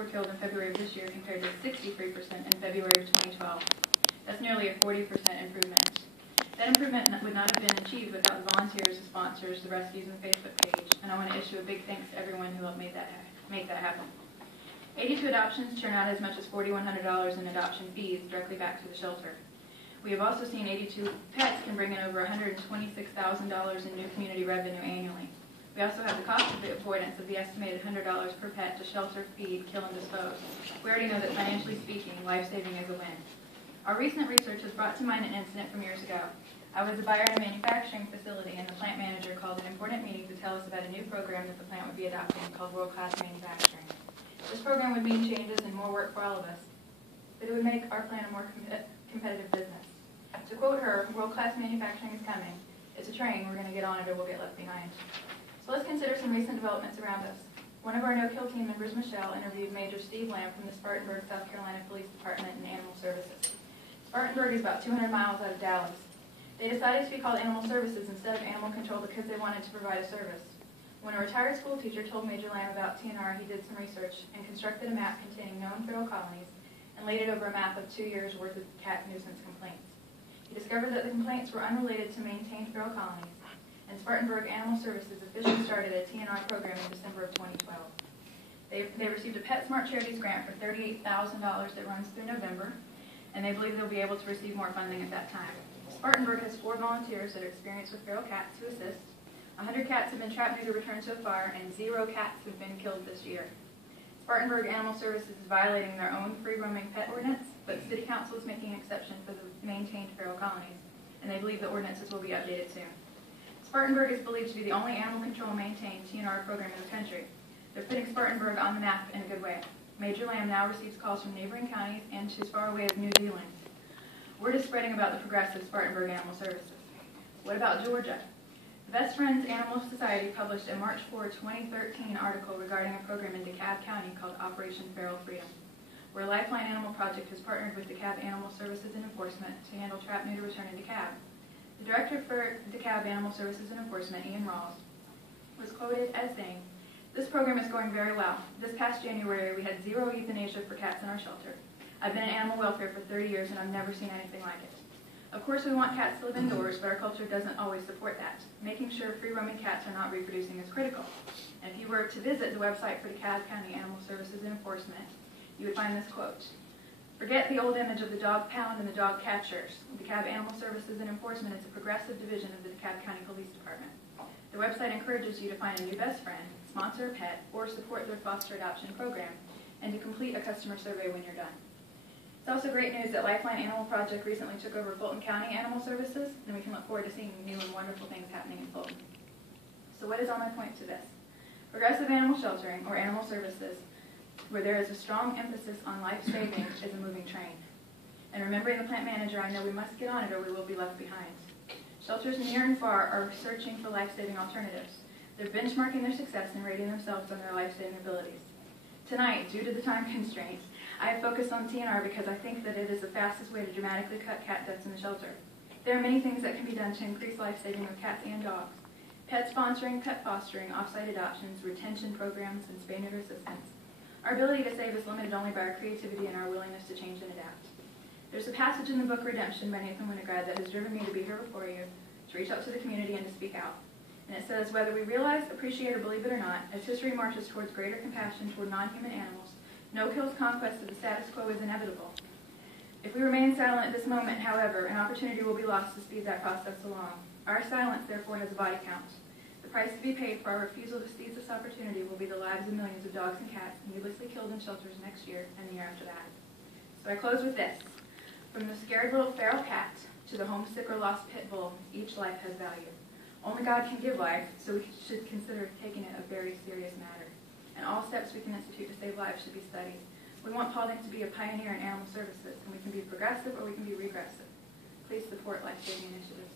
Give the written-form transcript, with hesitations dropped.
were killed in February of this year compared to 63% in February of 2012. That's nearly a 40% improvement. That improvement would not have been achieved without the volunteers, the sponsors, the rescues, and the Facebook page, and I want to issue a big thanks to everyone who helped make that happen. 82 adoptions turn out as much as $4,100 in adoption fees directly back to the shelter. We have also seen 82 pets can bring in over $126,000 in new community revenue annually. We also have the cost of the avoidance of the estimated $100 per pet to shelter, feed, kill, and dispose. We already know that financially speaking, life-saving is a win. Our recent research has brought to mind an incident from years ago. I was a buyer at a manufacturing facility, and the plant manager called an important meeting to tell us about a new program that the plant would be adopting called World-Class Manufacturing. This program would mean changes and more work for all of us, but it would make our plant a more competitive business. To quote her, world-class manufacturing is coming. It's a train. We're going to get on it or we'll get left behind. So let's consider some recent developments around us. One of our no-kill team members, Michelle, interviewed Major Steve Lamb from the Spartanburg, South Carolina Police Department and Animal Services. Spartanburg is about 200 miles out of Dallas. They decided to be called Animal Services instead of Animal Control because they wanted to provide a service. When a retired school teacher told Major Lamb about TNR, he did some research and constructed a map containing known feral colonies and laid it over a map of 2 years' worth of cat nuisance complaints. He discovered that the complaints were unrelated to maintained feral colonies, and Spartanburg Animal Services officially started a TNR program in December of 2012. They received a PetSmart Charities grant for $38,000 that runs through November, and they believe they'll be able to receive more funding at that time. Spartanburg has 4 volunteers that are experienced with feral cats to assist. 100 cats have been trapped, neutered, returned so far, and 0 cats have been killed this year. Spartanburg Animal Services is violating their own free-roaming pet ordinance, but the City Council is making an exception for the maintained feral colonies, and they believe the ordinances will be updated soon. Spartanburg is believed to be the only animal control maintained TNR program in the country. They're putting Spartanburg on the map in a good way. Major Lamb now receives calls from neighboring counties and to as far away as New Zealand. Word is spreading about the progressive Spartanburg Animal Services. What about Georgia? The Best Friends Animal Society published a March 4, 2013 article regarding a program in DeKalb County called Operation Feral Freedom, where Lifeline Animal Project has partnered with DeKalb Animal Services and Enforcement to handle trap, neuter, return in DeKalb. The director for DeKalb Animal Services and Enforcement, Ian Rawls, was quoted as saying, "This program is going very well. This past January, we had 0 euthanasia for cats in our shelter. I've been in animal welfare for 30 years and I've never seen anything like it. Of course, we want cats to live indoors, but our culture doesn't always support that. Making sure free-roaming cats are not reproducing is critical." And if you were to visit the website for DeKalb County Animal Services and Enforcement, you would find this quote, "Forget the old image of the dog pound and the dog catchers. DeKalb Animal Services and Enforcement is a progressive division of the DeKalb County Police Department. The website encourages you to find a new best friend, sponsor a pet, or support their foster adoption program, and to complete a customer survey when you're done." It's also great news that Lifeline Animal Project recently took over Fulton County Animal Services, and we can look forward to seeing new and wonderful things happening in Fulton. So what is all my point to this? Progressive animal sheltering, or animal services, where there is a strong emphasis on life saving, is a moving train. And remembering the plant manager, I know we must get on it or we will be left behind. Shelters near and far are searching for life-saving alternatives. They're benchmarking their success and rating themselves on their life-saving abilities. Tonight, due to the time constraints, I have focused on TNR because I think that it is the fastest way to dramatically cut cat deaths in the shelter. There are many things that can be done to increase life-saving with cats and dogs. Pet sponsoring, pet fostering, off-site adoptions, retention programs, and spay-neuter assistance. Our ability to save is limited only by our creativity and our willingness to change and adapt. There's a passage in the book Redemption by Nathan Winograd that has driven me to be here before you, to reach out to the community and to speak out. And it says, "Whether we realize, appreciate, or believe it or not, as history marches towards greater compassion toward non-human animals, no-kill's conquest of the status quo is inevitable. If we remain silent at this moment, however, an opportunity will be lost to speed that process along. Our silence, therefore, has a body count. The price to be paid for our refusal to seize this opportunity will be the lives of millions of dogs and cats needlessly killed in shelters next year and the year after that." So I close with this. From the scared little feral cat to the homesick or lost pit bull, each life has value. Only God can give life, so we should consider taking it a very serious matter. And all steps we can institute to save lives should be studied. We want Paulding to be a pioneer in animal services, and we can be progressive or we can be regressive. Please support life-saving initiatives.